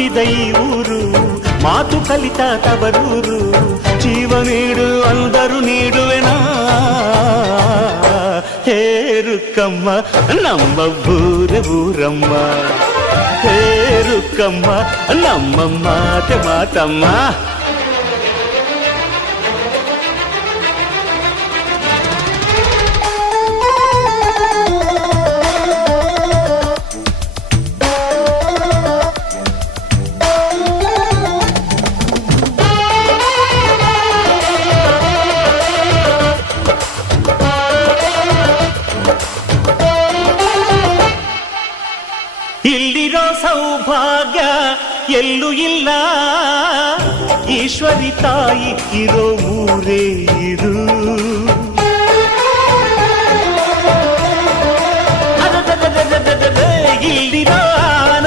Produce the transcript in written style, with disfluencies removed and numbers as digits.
ಹುಟ್ಟಿದ ಈ ಊರು ಮಾತು ಕಲಿತ ತವರೂರು ಜೀವ ನೀಡು ಅಂದರು ನೀಡುವೆನಾ ಹೇರುಕಮ್ಮ ನಮ್ಮ ಊರಮ್ಮ ಹೇರುಕಮ್ಮ ನಮ್ಮ ಮಾತಮ್ಮ ಇಲ್ಲಿರೋ ಸೌಭಾಗ್ಯ ಎಲ್ಲೂ ಇಲ್ಲ ಈಶ್ವರಿ ತಾಯಿ ಇರೋ ಊರೇ ಇದು ಇಲ್ಲಿರೋ